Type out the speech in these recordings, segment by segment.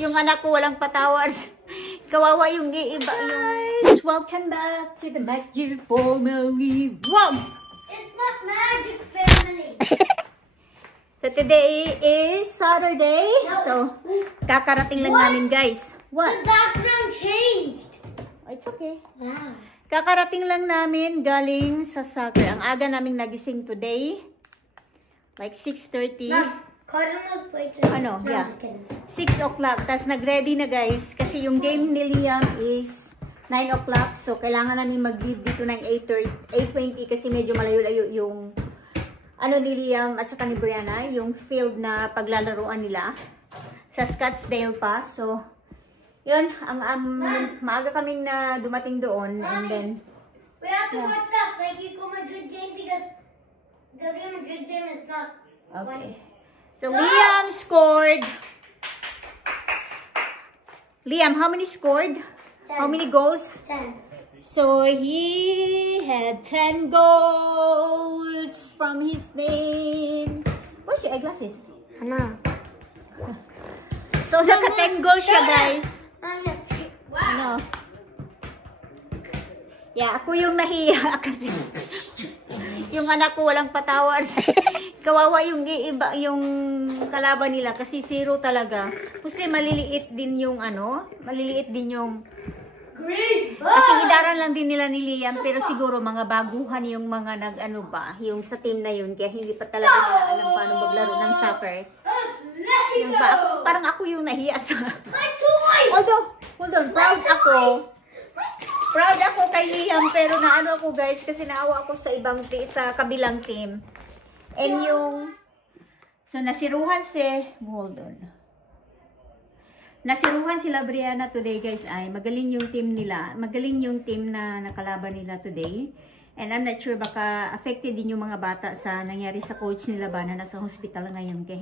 Yung anak ko walang patawad. Kawawa yung iiba. Guys, welcome back to the Magic Family Vlog. It's not Magic Family. So today is Saturday. So, kakarating lang namin, guys. What? The background changed. It's okay. Wow. Kakarating lang namin galing sa soccer. Ang aga naming nagising today. Like 6:30. Cardinals play Ano, yeah. 6 o'clock. Tapos nag-ready na, guys. Kasi yung game ni Liam is 9 o'clock. So, kailangan namin mag-leave dito ng 8:20 kasi medyo malayo-layo yung ano ni Liam at saka ni Brianna, yung field na paglalaroan nila. Sa Scottsdale pa. So, yun. Maaga kaming na dumating doon. And then, we have to watch that Atletico Madrid game because the Real Madrid game is not okay. So, Liam scored. Liam, how many scored? 10. How many goals? 10. So, he had 10 goals from his name. Where's your eyeglasses? Ano? So, naka-10 goals siya, guys. Wow. Ano? Yeah, ako yung nahiya kasi yung anak ko walang patawad. Kawawa yung iiba, yung kalaban nila kasi 0 talaga. Kasi maliliit din yung maliliit din yung kasi idaran lang din nila ni Liam, pero siguro mga baguhan yung mga yung sa team na yun, kaya hindi pa talaga nila alam paano maglaro ng soccer. Parang ako yung nahiya sa although, hold on, proud ako kay Liam, pero naano ako, guys, kasi naawa ako sa sa kabilang team. And so nasiruhan sila Brianna today, guys, ay magaling yung team nila. Magaling yung team na nakalaban nila today. And I'm not sure, baka affected din yung mga bata sa nangyari sa coach nila ba na nasa hospital ngayon. Kaya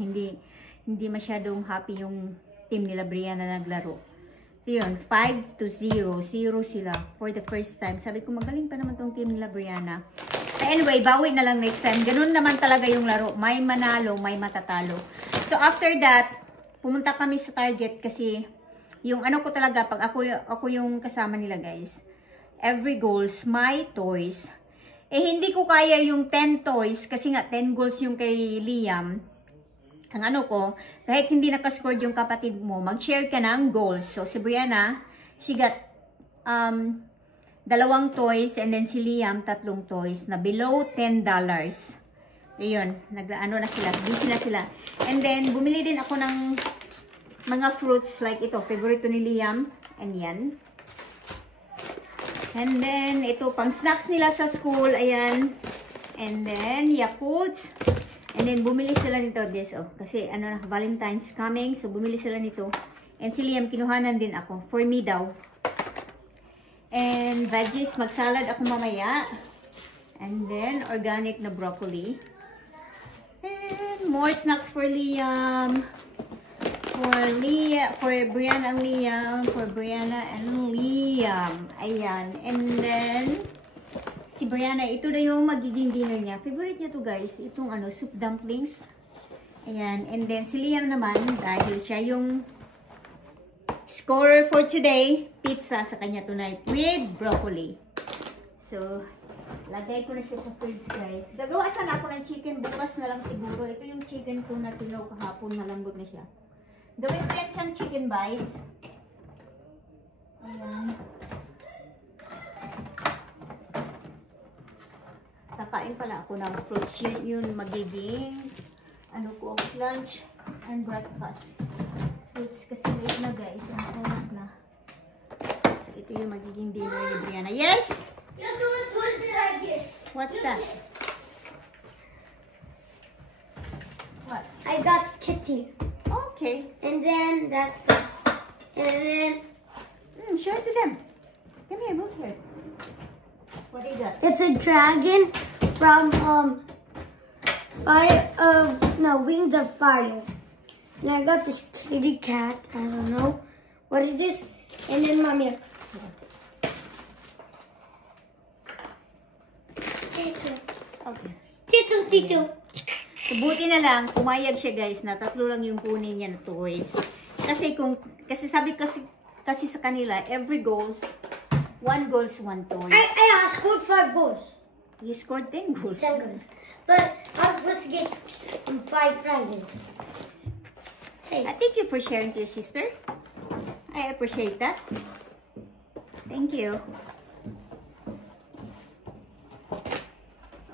hindi masyadong happy yung team nila Brianna na naglaro. So yun, 5-0. 0 sila for the first time. Sabi ko, magaling pa naman tong team nila Brianna. Anyway, bawi na lang next time. Ganun naman talaga yung laro. May manalo, may matatalo. So after that, pumunta kami sa Target kasi yung ko talaga, pag ako yung kasama nila, guys, every goals, my toys. Hindi ko kaya yung 10 toys kasi nga 10 goals yung kay Liam. Ang ko, kahit hindi nakascore yung kapatid mo, mag-share ka ng goals. So si Brianna, she got 2 toys, and then si Liam 3 toys na below $10. Ayun, na sila, busy na sila. And then, bumili din ako ng mga fruits like ito, favorite ni Liam. And yan. And then, ito, pang snacks nila sa school, ayan. And then, Yakult. And then, bumili sila nito, this, kasi, Valentine's coming, so bumili sila nito. And si Liam, kinuhanan din ako, for me daw. And veggies, mag-salad ako mamaya. And then, organic na broccoli. And more snacks for Liam. For Brianna and Liam. For Brianna and Liam. Ayan. And then, si Brianna, ito na yung magiging dinner niya. Favorite niya to, guys. Itong soup dumplings. Ayan. And then, si Liam naman, dahil siya yung scorer for today, pizza sa kanya tonight with broccoli. So, lagay ko na siya sa fridge, guys. Gagawa sana ako ng chicken bukas na lang siguro. Ito yung chicken ko na tinaw kahapon, malambot na siya. Gawin ko yan siyang chicken bites. Ayan. Kakain pala ako ng fruits. Yun magiging lunch and breakfast. Fruits kasi late na, guys. Ang oras na. So, ito yung magiging dinner ni Brianna. Yes! What did I get? What's that? What? I got Kitty. Okay. And then that's and then show it to them. Come here, move here. What is that? It's a dragon from Wings of Fire. And I got this kitty cat. I don't know what is this. And then mommy. Okay. Tito. So, buti na lang, pumayag siya, guys, na 3 lang yung kunin niya na toys. Kasi sabi kasi sa kanila, every goals, 1 goals, 1 toys. I scored 5 goals. You scored 10 goals. 10 goals. But I was supposed to get 5 prizes. Hey. Thank you for sharing to your sister. I appreciate that. Thank you.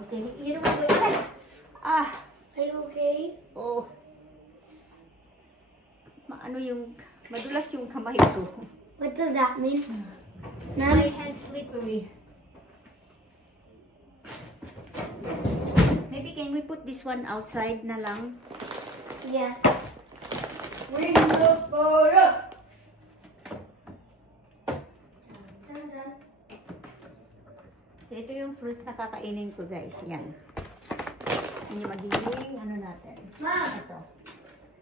Okay, you know what? Are you okay? Oh. Madulas yung kamay ko. What does that mean? My hand's slippery. Maybe can we put this one outside na lang? Yeah. Wing the fire! So, ito yung fruits na kakainin ko, guys. Yan. Yan yung magiging, ano natin. Mom! Ito.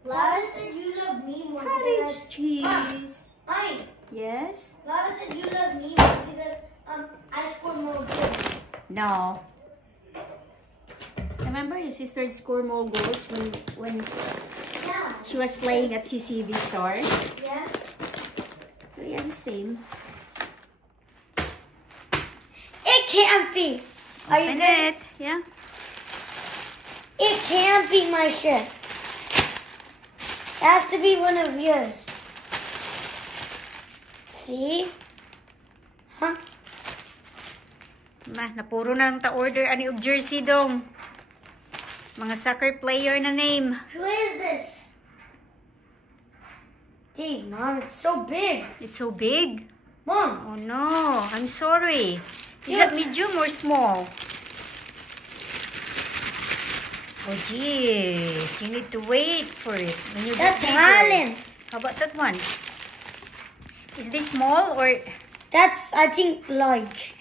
Lava said you love me more Cottage cheese. Mine! Yes? Lava said you love me more because I scored more goals. No. Remember your sister scored more goals when Yeah. she was playing at CCV Stars? Yeah? So, yeah, the same. It can't be. Are you Open good? it. Yeah. It can't be my shirt. It has to be one of yours. See? Huh? Napuro na ang ta-order ani og jersey dong. Mga soccer player na name. Who is this? Geez, Mom, it's so big. It's so big. Mom, Oh no, I'm sorry. Is Yeah. that medium or small? Oh jeez, you need to wait for it when you get that's bigger. Harlan. How about that one? Is this small or That's, I think, large.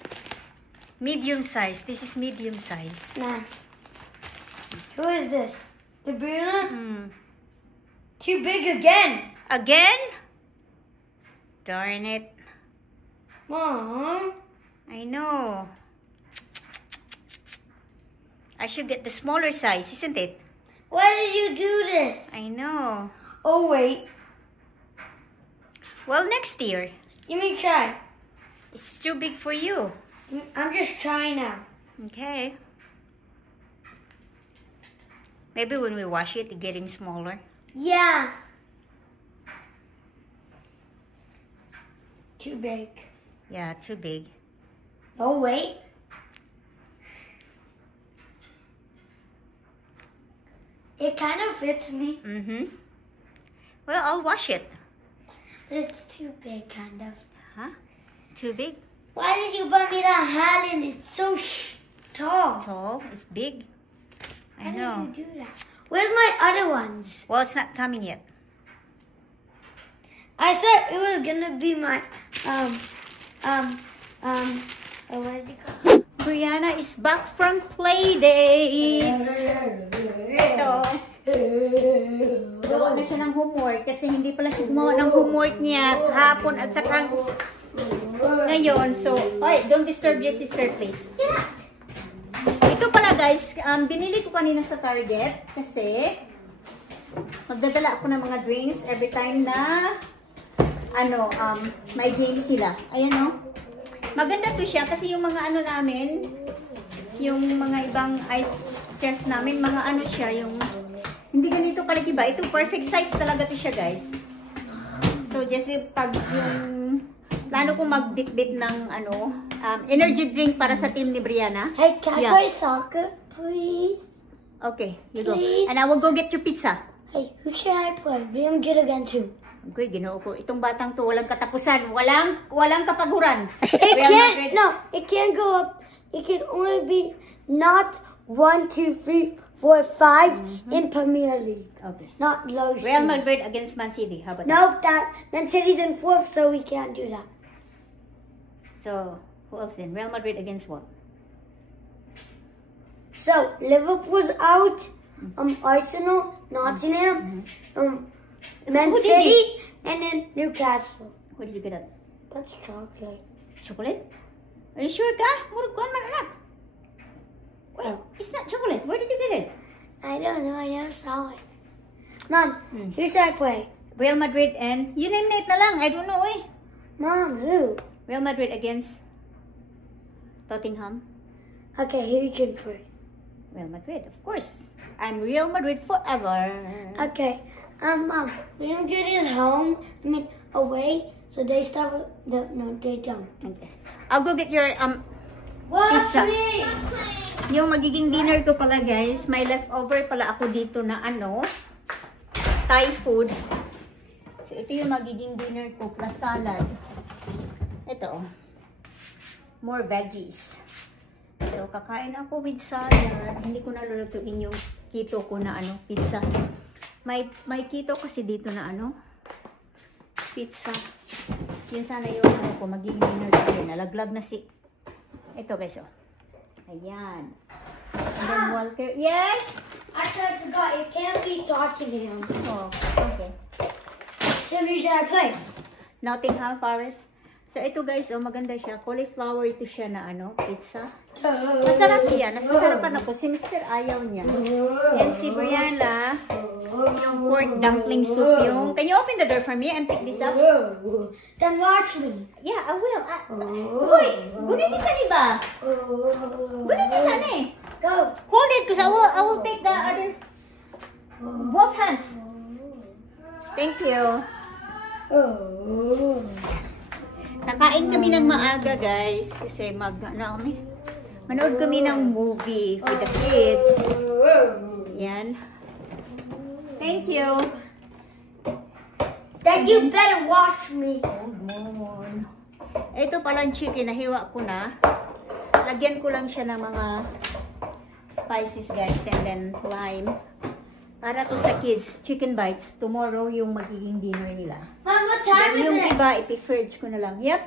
medium size? This is medium size. Nah. Who is this? The Bruna? Hmm. Too big again. Again? Darn it. Mom. I know. I should get the smaller size, isn't it? Why did you do this? I know. Oh, wait. Well, next year. Give me a try. It's too big for you. I'm just trying now. Okay. Maybe when we wash it, it's getting smaller. Yeah. Too big. Yeah, too big. Oh, wait. It kind of fits me, Mm-hmm. Well, I'll wash it. but it's too big, kind of. Huh? Too big? Why did you buy me that Highland? It's so tall. Tall? It's big. I Why know. did you do that? Where's my other ones? Well, it's not coming yet. I said it was gonna be my, what is it called? Brianna is back from play dates. Ito. Gawa na siya ng homework kasi hindi pala siya gumawa ng homework niya kahapon at saka ngayon. So, oy, don't disturb your sister, please. Ito pala guys, binili ko kanina sa Target kasi magdadala ako ng mga drinks every time na may game sila. Ayan o. Maganda to siya kasi yung mga namin, yung mga ibang ice chest namin, mga siya, yung hindi ganito kalaki ba? Ito perfect size talaga to siya, guys. So, just pag yung plano kong magbitbit ng energy drink para sa team ni Brianna. Hey, can I play soccer, please? Okay, you go. Please? And I will go get your pizza. Hey, who should I play? Real Madrid against who? Okay, ginoo ko. Itong batang to, walang katapusan. Walang kapaguran. It can't, no, it can't go up. It can only be not 1, 2, 3, 4, 5 in Premier League. Okay. Not those Real teams. Madrid against Man City. How about that? Nope, Man City's in 4th, so we can't do that. So, who else then? Real Madrid against what? So, Liverpool's out, Arsenal, Nottingham, Man Who did City, and then Newcastle. Where did you get that? That's chocolate. Chocolate? Are you sure ka? Murag kuan man anak. Wait, Oh. it's not chocolate. Where did you get it? I don't know, I never saw it. Mom, who should I play? Real Madrid and... You name it na lang. I don't know eh. Mom, who? Real Madrid against Tottenham. Okay, who you cheering for? Real Madrid, of course. I'm Real Madrid forever. Okay. Mom, Real Madrid is home. I mean, away. So they start with... No, they don't. Okay. I'll go get your Watch pizza. me! Yung magiging dinner ko pala guys, may leftover pala ako dito na Thai food. So ito yung magiging dinner ko plus salad. Ito. More veggies. So kakain ako with salad. Hindi ko na lulutuin yung keto ko na pizza. May keto kasi dito na pizza. Yun sana yung ko magiging dinner ko. Nalaglag na si ito guys Ayan. And then Walter. Yes! Actually, I forgot. You can't be talking to him. Oh, okay. So who should I play? Nottingham Forest. So ito guys, maganda siya. Cauliflower ito siya na pizza. Masarap yan. Nasasarapan ako. Si Mr. ayaw niya. And si Brianna, yung pork dumpling soup yung... Can you open the door for me and pick this up? Then watch me. Yeah, I will. Uy! Gunin isa ni ba? Gunin isa ni. Go. Hold it because I will take the other... Both hands. Thank you. Nakain kami ng maaga guys kasi manood kami ng movie with the kids. Yan. Thank you. Then you better watch me. Ito palang chicken, nahiwa ko na. Lagyan ko lang siya ng mga spices guys and then lime. Para to sa kids, chicken bites. Tomorrow yung magiging dinner nila. Mom, what time is Yung it? iba, ipi-fridge ko na lang. Yep.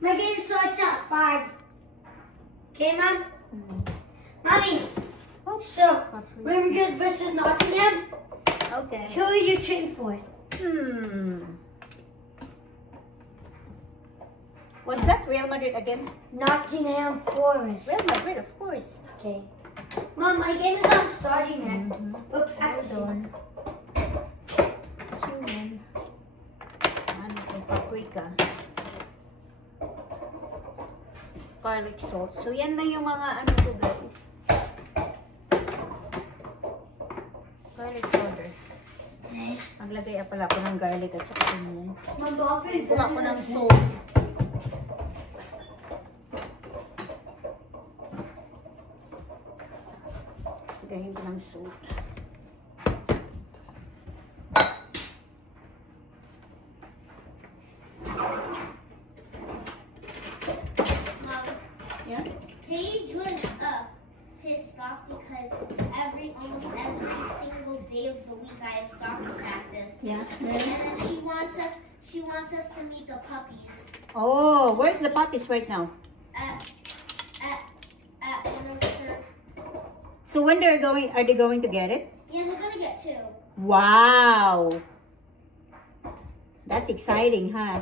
My game starts at 5. Okay, Mom? Mommy. Oh, So, Real Madrid versus Nottingham. okay. Who are you cheering for? Was that Real Madrid against Nottingham Forest. Real Madrid, of course. Okay. Mom, my game is not starting yet. We're practicing. Cumin. Yung paprika. Garlic salt. So, yan lang yung mga ko guys. Garlic powder. Maglagay pala ako ng garlic at saka onion. Mom, Bobby, Kuha ko ng salt. Gahin ko ng salt. Yeah? Paige was pissed off because almost every single day of the week I have soccer practice. Yeah. And then she wants us to meet the puppies Oh, where's the puppies right now? at one of her. So when are they going to get it? Yeah, they're gonna get 2. Wow. That's exciting, huh?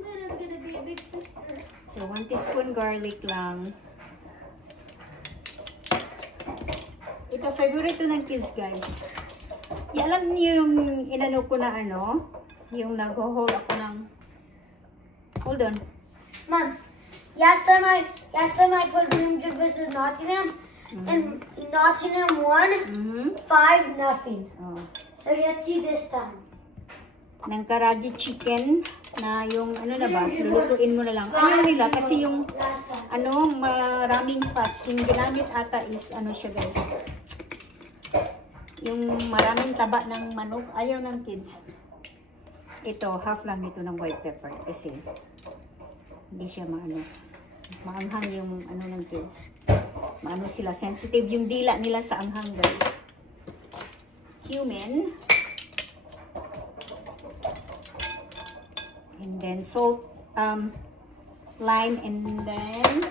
Luna's gonna be a big sister. So 1 teaspoon garlic lang. Ito, favorite to ng kids, guys. Alam niyo yung inano ko na yung nag-hold ako ng... Hold on. Mom, yesterday I played Real Madrid versus Nottingham, and Nottingham won 5-0. Oh. So let's see this time. Ng Karaagi chicken na yung na ba, lulutuin mo na lang. Ayaw nila kasi yung Last time. maraming fats. Yung ginamit ata is siya guys. Yung maraming taba ng manok. Ayaw ng kids. Ito, half lang dito ng white pepper kasi hindi siya maanghang yung ng kids. Sila, sensitive yung dila nila sa anghang guys. Cumin. And then salt, lime, and then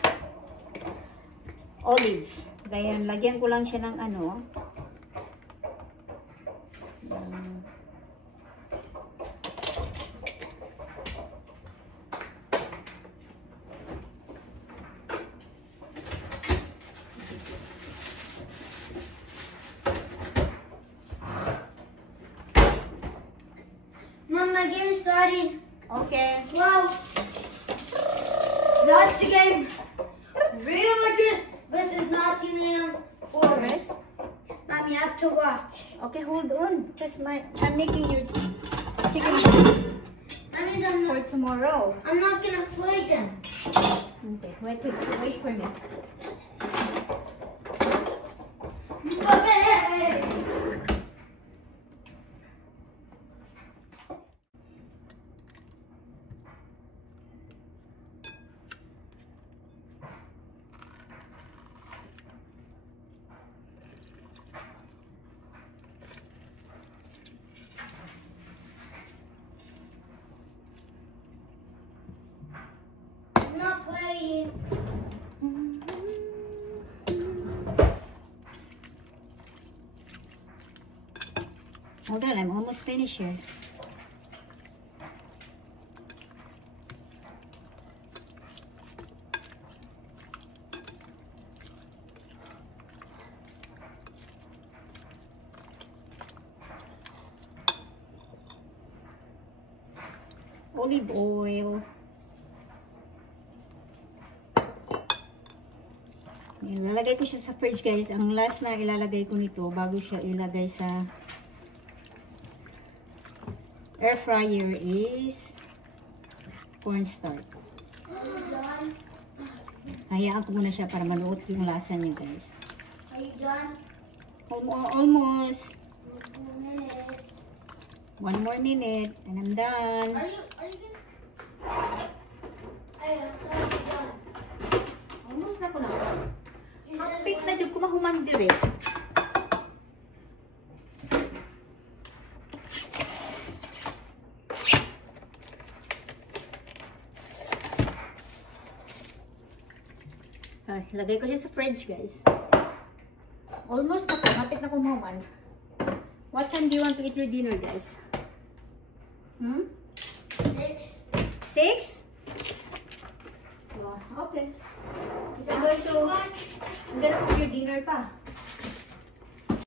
olives. Then lagyan ko lang siya ng my game is starting. Okay. Wow. That's the game. Real Madrid versus Nottingham Forest. Mom, you have to watch. Okay, hold on. Because I'm making your chicken Mommy, for tomorrow. I'm not gonna play them. Okay, wait for me. Okay. I'm not playing. Hold on, I'm almost finished here. Olive oil. Ilalagay ko siya sa fridge, guys. Ang last na ilalagay ko nito bago siya ilagay sa air fryer is cornstarch. Hayaan ko muna siya para maluot yung lasa niya, guys. Are you done? Almost. 2 minutes. 1 more minute and I'm done. Are you gonna? Ay, I'm sorry, done. Almost na ko na. Kapit na dyan ko mahuman direct. Lagay ko siya sa fridge, guys. Almost na po. Kapit na ko mahuman. What time do you want to eat your dinner, guys? 6. 6? Oh, okay. Is I'm gonna cook your dinner pa.